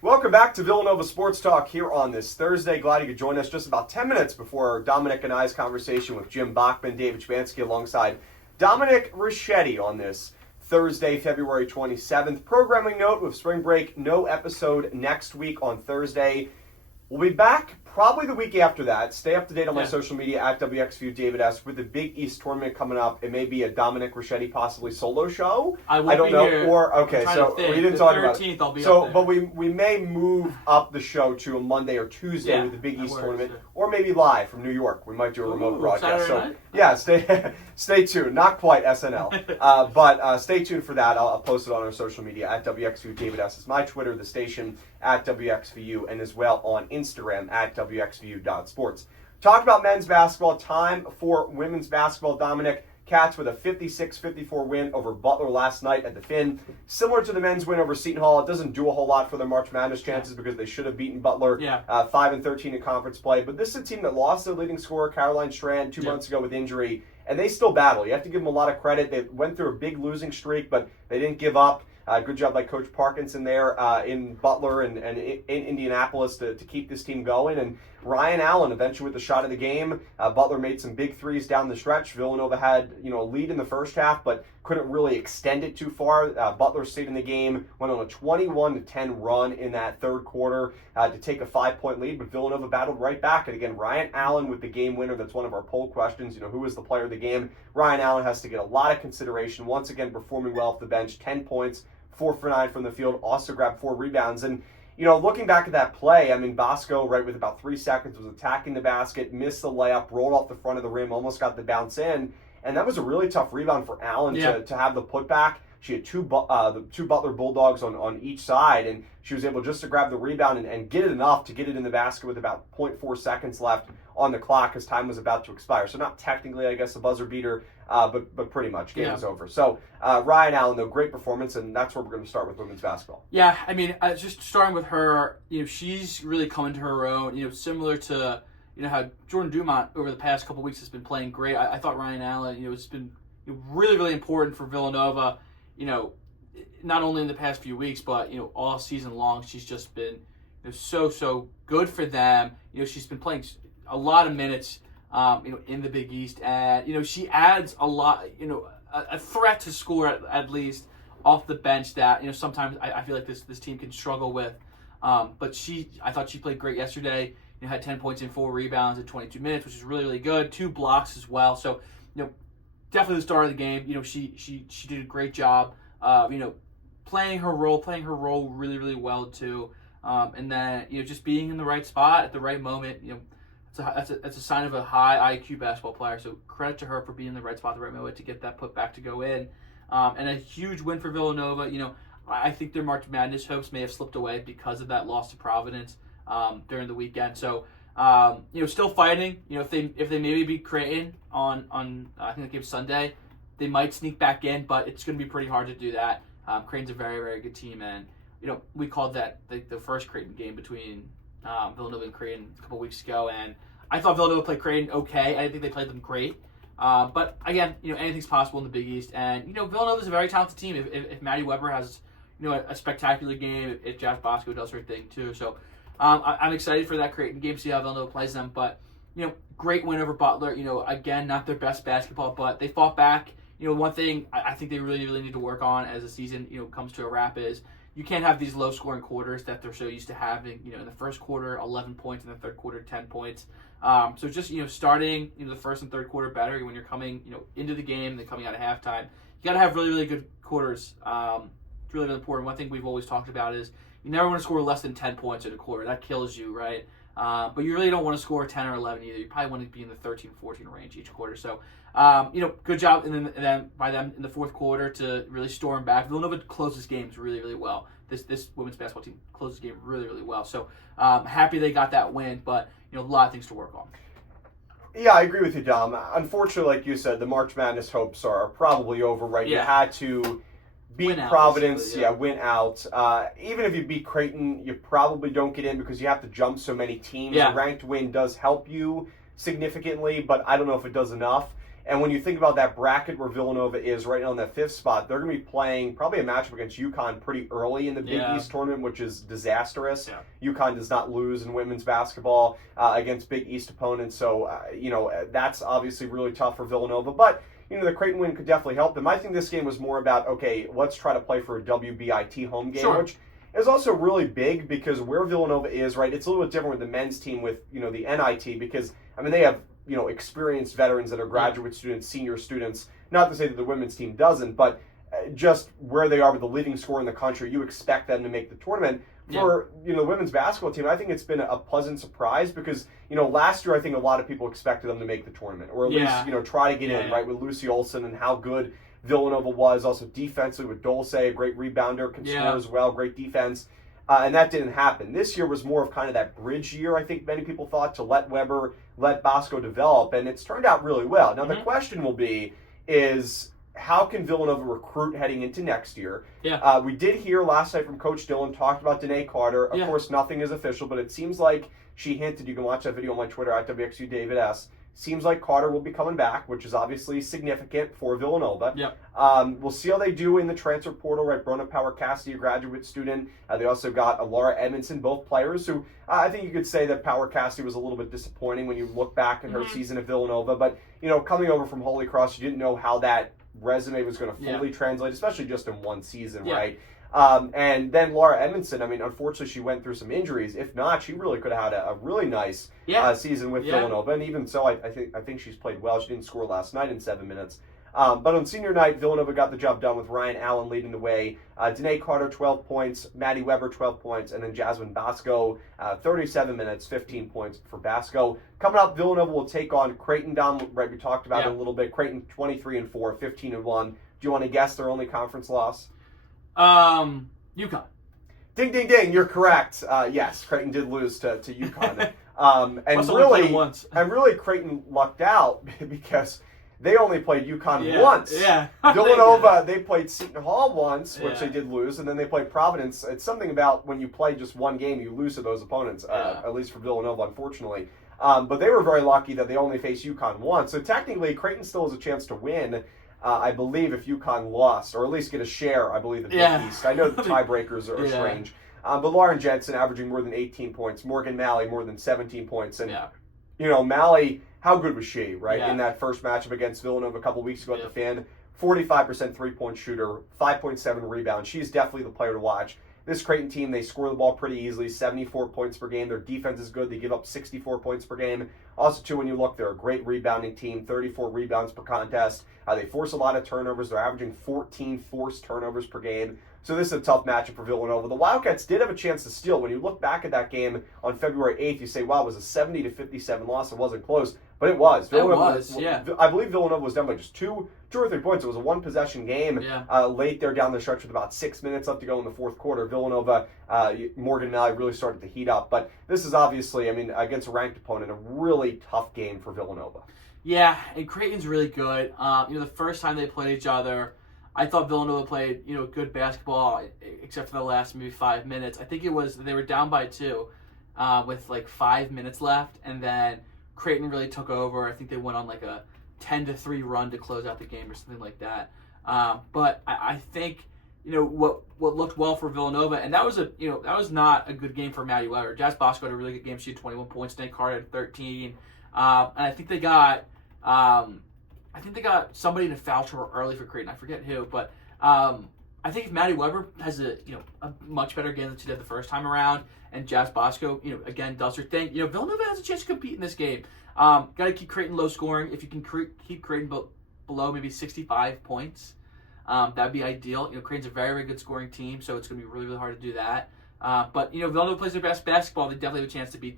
Welcome back to Villanova Sports Talk here on this Thursday. Glad you could join us just about 10 minutes before Dominic and I's conversation with Jim Bachman, David Szczepanski, alongside Dominic Richetti on this Thursday, February 27th. Programming note, with spring break, no episode next week on Thursday. We'll be back probably the week after that. Stay up to date on my social media at WXVU David S. with the Big East tournament coming up. It may be a Dominic Richetti possibly solo show. I don't know. Here. Or okay, so we didn't talk about it. I'll be so, up there. but we may move up the show to a Monday or Tuesday with the Big East tournament, or maybe live from New York. We might do a remote broadcast. Saturday night? Yeah, stay tuned. Not quite SNL, but stay tuned for that. I'll post it on our social media at WXVU David S. It's my Twitter, the station at WXVU, and as well on Instagram at WXVU.sports. Talked about men's basketball. Time for women's basketball. Dominic, Cats with a 56-54 win over Butler last night at the Finn. Similar to the men's win over Seton Hall, it doesn't do a whole lot for their March Madness chances because they should have beaten Butler 5-13 in conference play. But this is a team that lost their leading scorer, Caroline Strand, 2 months ago with injury, and they still battle. You have to give them a lot of credit. They went through a big losing streak, but they didn't give up. Good job by Coach Parkinson there in Butler and in Indianapolis to keep this team going. And Ryan Allen eventually with the shot of the game. Butler made some big threes down the stretch. Villanova had a lead in the first half, but couldn't really extend it too far. Butler stayed in the game, went on a 21-10 run in that third quarter to take a 5-point lead, but Villanova battled right back. And again, Ryan Allen with the game winner. That's one of our poll questions. Who is the player of the game? Ryan Allen has to get a lot of consideration. Once again, performing well off the bench, 10 points. 4 for 9 from the field, also grabbed 4 rebounds. And, looking back at that play, Bosco, right, with about 3 seconds, was attacking the basket, missed the layup, rolled off the front of the rim, almost got the bounce in. And that was a really tough rebound for Allen to have the putback. She had the two Butler Bulldogs on each side, and she was able just to grab the rebound and get it enough to get it in the basket with about 0.4 seconds left on the clock as time was about to expire. So not technically, I guess, a buzzer beater, but pretty much game was over. So Ryan Allen, though, great performance, and that's where we're going to start with women's basketball. Yeah, just starting with her, she's really coming to her own. Similar to how Jordan Dumont over the past couple weeks has been playing great. I thought Ryan Allen, it's been really, really important for Villanova. Not only in the past few weeks, but all season long, she's just been so good for them. She's been playing a lot of minutes, in the Big East, and she adds a lot, a threat to score at least off the bench that sometimes I feel like this team can struggle with. But I thought she played great yesterday. Had 10 points and 4 rebounds in 22 minutes, which is really, really good. 2 blocks as well. So definitely the star of the game. She did a great job. Playing her role really, really well too. And then just being in the right spot at the right moment. That's a sign of a high IQ basketball player. So credit to her for being in the right spot at the right moment to get that putback to go in. And a huge win for Villanova. I think their March Madness hopes may have slipped away because of that loss to Providence during the weekend. So still fighting. If they maybe beat Creighton on I think the game's Sunday, they might sneak back in, but it's going to be pretty hard to do that. Creighton's a very, very good team, and we called that the first Creighton game between Villanova and Creighton a couple weeks ago, and I thought Villanova played Creighton okay. I didn't think they played them great. But again, anything's possible in the Big East, and Villanova's a very talented team. If Maddie Weber has a spectacular game, if Josh Bosco does her thing too, so I'm excited for that Creighton game, see how Villanova plays them. But great win over Butler. Again, not their best basketball, but they fought back. One thing I think they really, really need to work on as the season comes to a wrap is you can't have these low-scoring quarters that they're so used to having. In the first quarter, 11 points. In the third quarter, 10 points. So just starting the first and third quarter better when you're coming into the game, then coming out of halftime. You got to have really, really good quarters. It's really, really important. One thing we've always talked about is you never want to score less than 10 points in a quarter. That kills you, right? But you really don't want to score 10 or 11 either. You probably want to be in the 13, 14 range each quarter. So, good job and then by them in the fourth quarter to really storm back. Villanova closes games really, really well. This women's basketball team closes the game really, really well. So, happy they got that win, but a lot of things to work on. Yeah, I agree with you, Dom. Unfortunately, like you said, the March Madness hopes are probably over, right? Yeah. You had to beat Providence, win out. Even if you beat Creighton, you probably don't get in because you have to jump so many teams. Yeah. A ranked win does help you significantly, but I don't know if it does enough. And when you think about that bracket where Villanova is right now in that 5th spot, they're going to be playing probably a matchup against UConn pretty early in the Big East tournament, which is disastrous. Yeah. UConn does not lose in women's basketball against Big East opponents, so that's obviously really tough for Villanova. But the Creighton win could definitely help them. I think this game was more about, okay, let's try to play for a WBIT home game, which is also really big because where Villanova is, right, it's a little bit different with the men's team with, the NIT because, they have, experienced veterans that are graduate students, senior students. Not to say that the women's team doesn't, but just where they are with the leading scorer in the country, you expect them to make the tournament. For the women's basketball team, I think it's been a pleasant surprise because last year I think a lot of people expected them to make the tournament or at least try to get in, right, with Lucy Olson and how good Villanova was. Also defensively with Dulce, a great rebounder, can score as well, great defense. And that didn't happen. This year was more of kind of that bridge year, I think many people thought, to let Weber, let Bosco develop, and it's turned out really well. Now, the question will be is how can Villanova recruit heading into next year? Yeah. We did hear last night from Coach Dillon, talked about Danae Carter. Of course, nothing is official, but it seems like she hinted, you can watch that video on my Twitter, at WXVU David S., seems like Carter will be coming back, which is obviously significant for Villanova. Yep. We'll see how they do in the transfer portal, right? Brona Power-Cassidy, a graduate student. They also got Laura Edmondson, both players who I think you could say that Power-Cassidy was a little bit disappointing when you look back at her season at Villanova. But, coming over from Holy Cross, you didn't know how that resume was going to fully translate, especially just in one season, right? And then Laura Edmondson, unfortunately she went through some injuries. If not, she really could have had a really nice season with Villanova. And even so, I think she's played well. She didn't score last night in 7 minutes. But on senior night, Villanova got the job done with Ryan Allen leading the way. Danae Carter, 12 points. Maddie Weber, 12 points. And then Jasmine Bosco, 37 minutes, 15 points for Bosco. Coming up, Villanova will take on Creighton down, right, we talked about it a little bit. Creighton 23-4, 15-1. Do you want to guess their only conference loss? UConn. Ding, ding, ding. You're correct. Yes, Creighton did lose to UConn. And really, Creighton lucked out because they only played UConn once. Yeah. Villanova, they played Seton Hall once, which they did lose, and then they played Providence. It's something about when you play just one game, you lose to those opponents, at least for Villanova, unfortunately. But they were very lucky that they only faced UConn once. So technically, Creighton still has a chance to win. I believe if UConn lost, or at least get a share, I believe, the Big East. I know the tiebreakers are strange. But Lauren Jensen averaging more than 18 points. Morgan Malley more than 17 points. And, Malley, how good was she, right? In that first matchup against Villanova a couple weeks ago at the Fan. 45% three-point shooter, 5.7 rebounds. She's definitely the player to watch. This Creighton team, they score the ball pretty easily, 74 points per game. Their defense is good. They give up 64 points per game. Also, too, when you look, they're a great rebounding team, 34 rebounds per contest. They force a lot of turnovers. They're averaging 14 forced turnovers per game. So this is a tough matchup for Villanova. The Wildcats did have a chance to steal. When you look back at that game on February 8th, you say, wow, it was a 70-57 loss. It wasn't close, but it was. I believe Villanova was down by just two or 3 points. It was a one-possession game late there down the stretch with about 6 minutes left to go in the fourth quarter. Villanova, Morgan Malley really started to heat up. But this is obviously, against a ranked opponent, a really tough game for Villanova. Yeah, and Creighton's really good. The first time they played each other, I thought Villanova played, good basketball, except for the last maybe 5 minutes. I think it was they were down by 2 with like 5 minutes left, and then Creighton really took over. I think they went on like a 10-3 run to close out the game or something like that. But I think what looked well for Villanova, and that was not a good game for Maddie Weber. Jazz Bosco had a really good game. She had 21 points. Danae Carter had 13. And I think they got somebody in a foul trouble early for Creighton. I forget who, but I think if Maddie Weber has a much better game than she did the first time around, and Jazz Bosco again does her thing, Villanova has a chance to compete in this game. Got to keep Creighton low scoring. If you can keep Creighton below maybe 65 points, that'd be ideal. Creighton's a very, very good scoring team, so it's going to be really, really hard to do that. But Villanova plays their best basketball. They definitely have a chance to beat them.